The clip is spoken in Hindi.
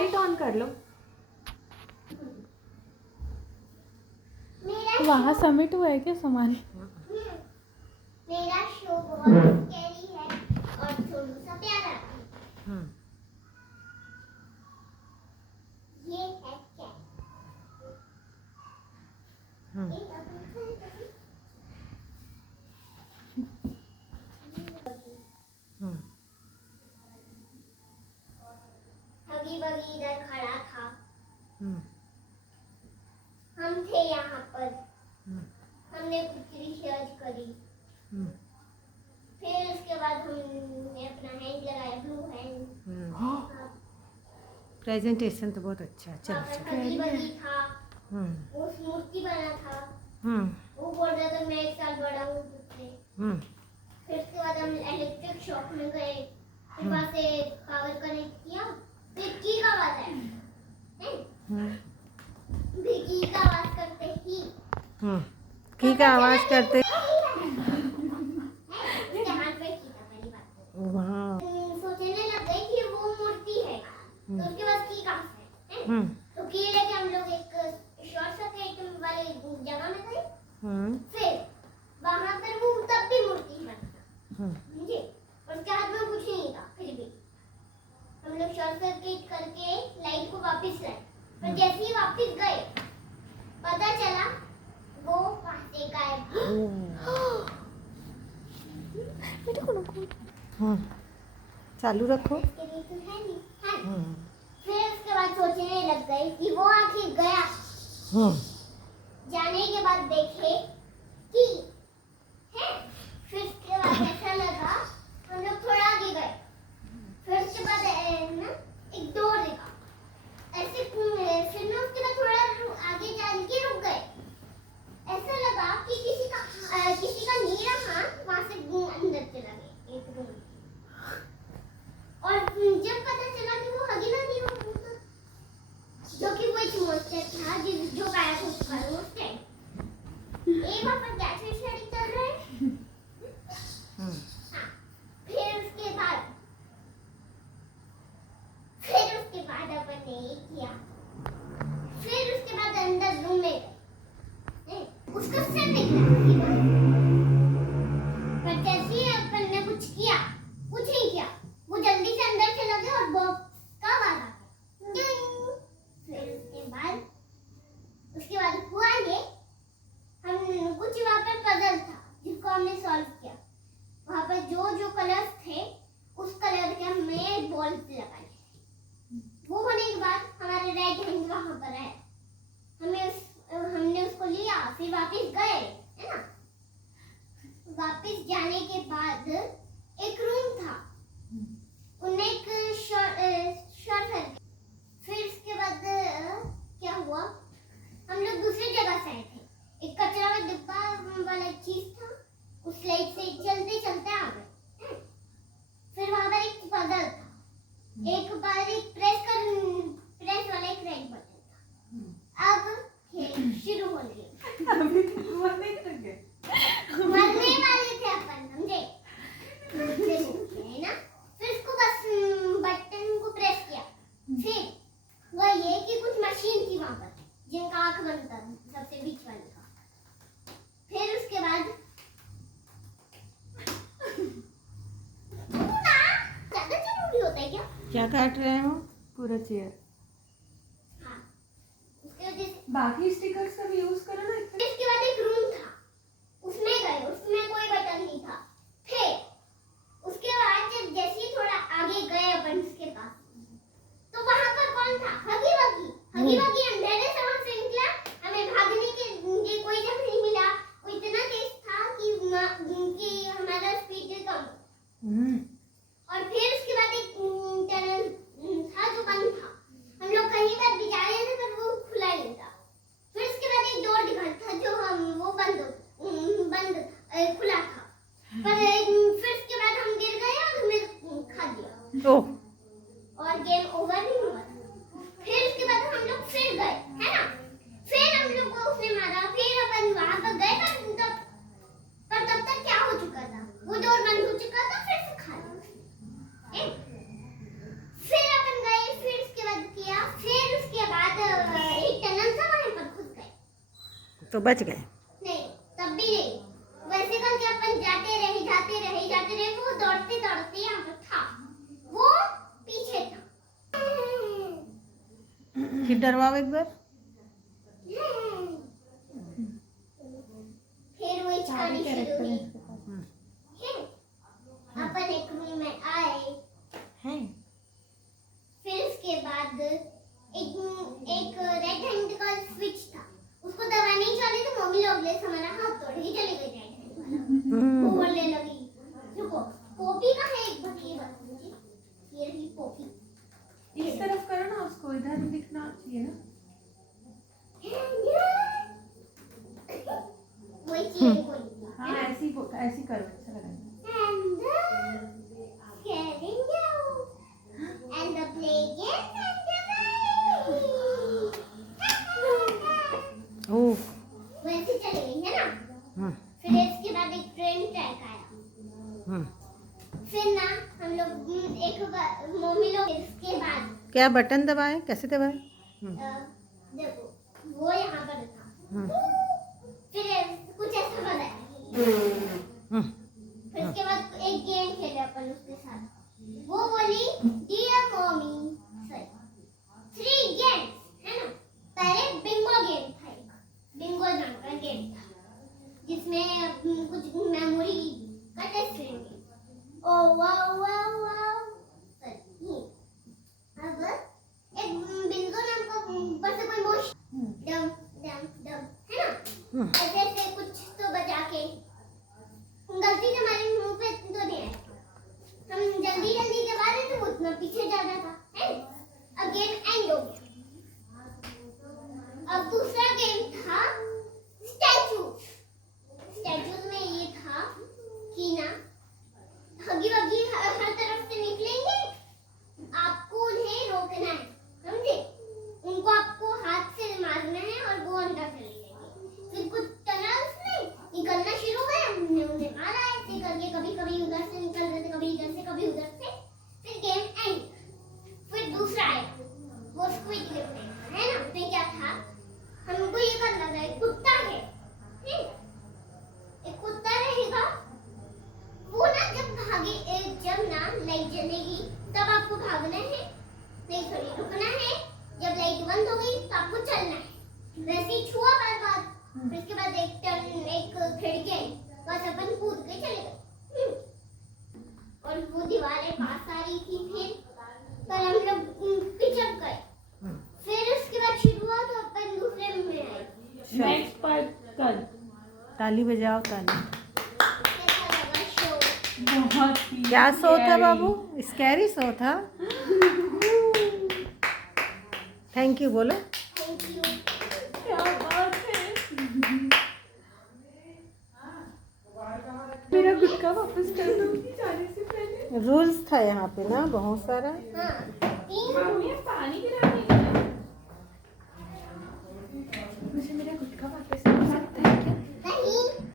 लाइट ऑन कर लो। वहाँ सबमिट हुआ है क्या सामान? मेरा शो बहुत स्कैरी है और थोड़ा सा प्यारा। ये है क्या? हगी बगी इधर खड़ा था। हम थे यहाँ पर। हमने कुछ रिसर्च करी। फिर उसके बाद हमने अपना हैंड लगाया, ब्लू हैंड। प्रेजेंटेशन तो बहुत अच्छा है। चलो चलो। हगी बगी था। वो मूर्ति बना था। वो बोल रहा था मैं 1 साल बड़ा हूँ तुझसे। फिर उसके बाद हम इलेक्ट्रिक शॉप में गए। फिर वहाँ से पावर कनेक्ट किया। फिर की का आवाज आया। फिर की का आवाज करते ही की का आवाज करते उसके हाथ में की था पहली बात। वहाँ सोचने लग गए कि वो मूर्ति है तो उसके पास की कहाँ से है? तो की लेके हम लोग एक शॉर्ट सर्किट वाली जगह में गए। फिर वहाँ पर वो तब भी मूर्ति बना था। समझे? और उसके हाथ में कुछ नहीं था। फिर भी हम लोग शॉर्ट सर्किट करके लाइट को वापस लाए। पर जैसे ही वापस गए पता चला वो वहाँ से गायब। चालू रखो। इसके लिए तो है नहीं। हाँ। फिर उसके बाद सोचने लग गए कि वो आखिर गया। जाने के बाद देखे कि है। फिर उसके बाद ऐसा लगा हम लोग थोड़ा आगे गए। फिर उसके बाद ना एक डोर दिखा। ऐसे फिर ना उसके बाद थोड़ा आगे चल के रुक गए। ऐसा लगा कि किसी का नीला हाथ वहाँ से अंदर चला गया एक रूम। और जब पता चला कि वो हगी बगी वो जो कि वो एक मॉन्स्टर था जो गायब हो चुका है उस टाइम। वहाँ पर कैसे स्टडी चल रहा है। हाँ। फिर उसके बाद अपन ने ये किया। फिर उसके बाद अंदर रूम में गए। उसका सर दिख रहा था। पर जैसे ही अपन ने कुछ नहीं किया वो जल्दी से अंदर चला गया और बॉक्स का आवाज आ गया। फिर उसके बाद हुआ ये हम कुछ वहाँ पर पजल था जिसको हमने सॉल्व किया। वहाँ पर जो कलर्स थे उस कलर के हमें बॉल्स लगाए। वो होने के बाद हमारे रेड हैंड वहाँ पर है। हमने उसको लिया। फिर वापस गए है ना। वापस जाने के बाद एक रूम था। उन्हें एक शॉर्ट सर्किट। फिर उसके बाद क्या हुआ हम लोग दूसरी जगह से आए थे। एक कचरा में डिब्बा वाला चीज था। उस लाइट से चलते चलते आ गए। फिर वहां पर एक पजल था। एक बार एक प्रेस वाला एक रेड बटन था। अब खेल शुरू हो गया। अभी तक मरने लगे। मरने वाले थे अपन समझे है ना। फिर उसको बस बटन को प्रेस किया। फिर हुआ ये कि कुछ मशीन थी वहां पर जिनका आंख बंद था सबसे बीच वाले का। फिर उसके बाद ज्यादा जरूरी होता है क्या काट रहे हो? पूरा चेयर। हाँ उसके वजह से बाकी स्टिकर्स का भी यूज करो ना। इसके बाद एक रूम था। उसमें गए। उसमें कोई बटन नहीं था। फिर उसके बाद जब जैसे ही थोड़ा आगे गए अपन उसके पास तो वहां पर कौन था? हगी बगी अंधेरे से वहां से निकला। हमें भागने के लिए कोई जगह नहीं मिला। वो इतना तेज था कि हमारा स्पीड कम। और फिर उसके बाद एक टनल था जो बंद था। हम लोग कहीं पर भी जा रहे थे पर वो खुला नहीं था। फिर उसके बाद एक डोर दिखा था जो हम वो बंद तो बच गए। नहीं, तब भी नहीं। वैसे करके अपन जाते रहे वो दौड़ते दौड़ते यहाँ पर था, वो पीछे था। फिर डरवाओ एक बार। फिर वो कहानी शुरू हुई। अपन एक रूम में आए, हैं फिर उसके बाद एक रेड हैंड का स्विच था, उसको दबाने ही चले तो मम्मी लोग ले हमारा हाथ तोड़ के चली गई। रेड हैंड वाला वो बोलने लगी, रुको पोपी का है एक बार, ये बात मुझे, ये रही पोपी। इस तरफ करो ना, उसको इधर दिखना चाहिए ना। वही चीज बोली। हाँ ऐसी करो, अच्छा लगेगा। And the playground and the ओह वैसे चली गई है ना। हम्म फिर इसके बाद एक ट्रेन ट्रैक आया। हम्म। फिर ना हम लोग एक बार मम्मी लोग इसके बाद क्या बटन दबाए, कैसे दबाए? देखो वो यहाँ पर था। हम्म फिर कुछ ऐसा बनाया। हम्म फिर इसके बाद एक गेम खेले अपन उसके साथ। वो बोली डियर मम्मी सॉरी 3 गेम्स है ना। पहले बिंगो गेम था, एक बिंगो नाम का गेम था जिसमें कुछ मेमोरी का टेस्ट लेंगे। ओ वाओ वाओ वाओ सही। अब एक बिंगो नाम का ऊपर से कोई मोशन डम डम डम है ना, ऐसे ऐसे कुछ तो बजा के गलती से हमारे मुंह पे तो नहीं आया, हम जल्दी जल्दी दबा रहे थे, वो उतना पीछे जा रहा था है। अब गेम एंड हो गया। अब दूसरा गेम था स्टैचूज में ये था कि ना हगी वगी हर तरफ से निकलेंगे, आपको उन्हें रोकना है, समझे? उनको आपको हाथ से मारना है और वो अंदर चले जाएंगे। फिर कुछ टनल्स में निकलना शुरू हुए, हमने उन्हें मारा ऐसे करके, कभी कभी उधर से निकल रहे थे, कभी इधर से कभी उधर से। फिर गेम एंड। फिर दूसरा आया वो स्क्विड गेम है ना। उसमें क्या था, हमको ये करना था, एक कुत्ता है एक कुत्ता रहेगा, वो ना जब भागे जब ना लाइट जलेगी तब आपको भागना है, नहीं सॉरी रुकना है। जब लाइट बंद हो गई तो आपको चलना है। वैसे ही छुआ बर्बाद। फिर इसके बाद एक खिड़की आई, बस अपन कूद के चले गए और वो दीवारें पास आ रही थी। फिर पर हम लोग पिचक गए। फिर उसके बाद शुरू हुआ तो अपन दूसरे रूम में आए। नेक्स्ट पार्ट कल। ताली बजाओ ताली। कैसा लगा शो? बहुत ही क्या शो था scary। बाबू? स्कैरी शो था। थैंक यू बोलो। Thank you. क्या बात है। मेरा गुटका वापस कर दो जाने से पहले। रूल्स था यहाँ पे ना बहुत सारा। हाँ 3 मम्मी पानी गिरा नहीं है। मुझे मेरा गुटका वापस